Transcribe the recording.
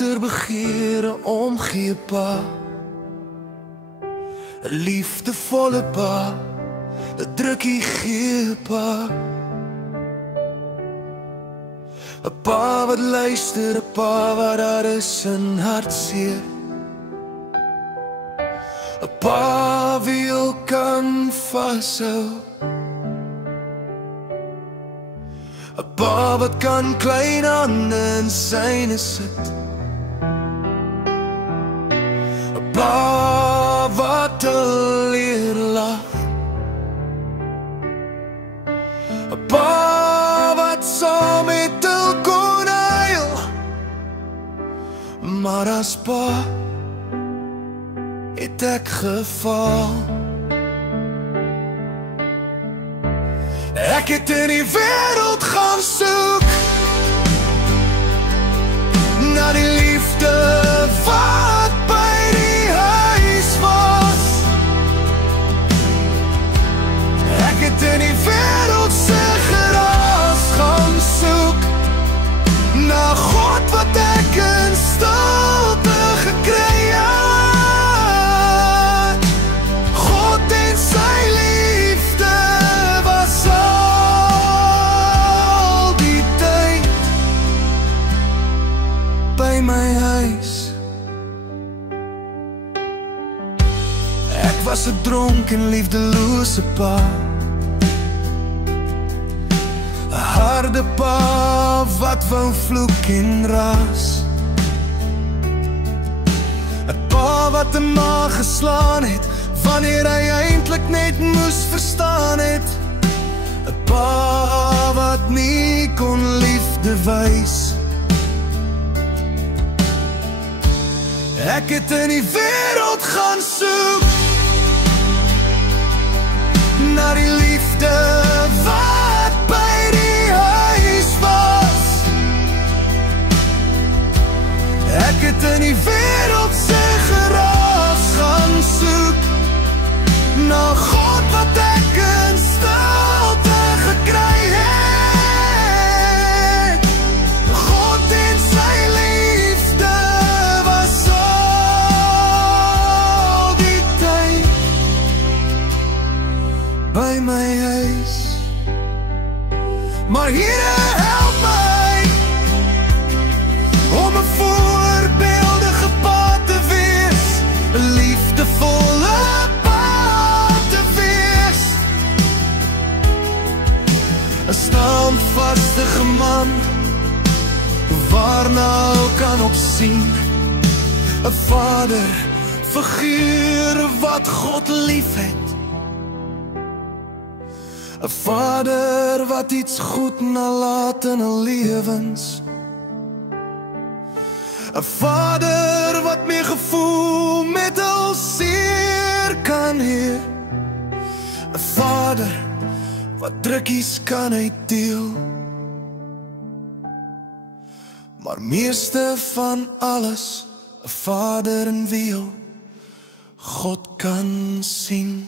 louter begeere omgee pa, 'n liefdevolle pa, 'n drukkie gee pa, 'n pa wat luister, 'n pa wat daar is in hartseer, 'n pa wie jou kan vashou, 'n pa wat kan klein hande in syne sit, 'n pa wat te leer lag, 'n pa wat saam met hul kon huil, maar as pa het ek geval. Ek het in die wêreld gaan soek na die liefde wat by die huis was. Ek het in die wêreld se geraas gaan soek na God wat ek in stilte gekry het. God en sy liefde was al die tyd by my huis. Ek was 'n dronken liefdelose pa, 'n harde pa wat wou vloek en raas, 'n pa wat 'n ma geslaan het wanneer hy eintlik net moes verstaan het, 'n pa wat nie kon liefde wys. Ek het in die wêreld gaan soek na die liefde wat by die huis was. Ek het in die wêreld se geraas gaan soek na God wat ek in stilte gekry het. God en sy liefde was al die tyd by my huis. Maar Here, help my om 'n voorbeeldige pa te wees, 'n liefdevolle pa te wees, 'n standvastige man waarna ou kan opsien, 'n vader figuur wat God liefhet, 'n vader wat iets goed nalaat in hul lewens, 'n vader wat meer gevoel met hul seer kan hê, 'n vader wat drukkies kan uitdeel, maar meeste van alles 'n vader in wie jou God kan sien.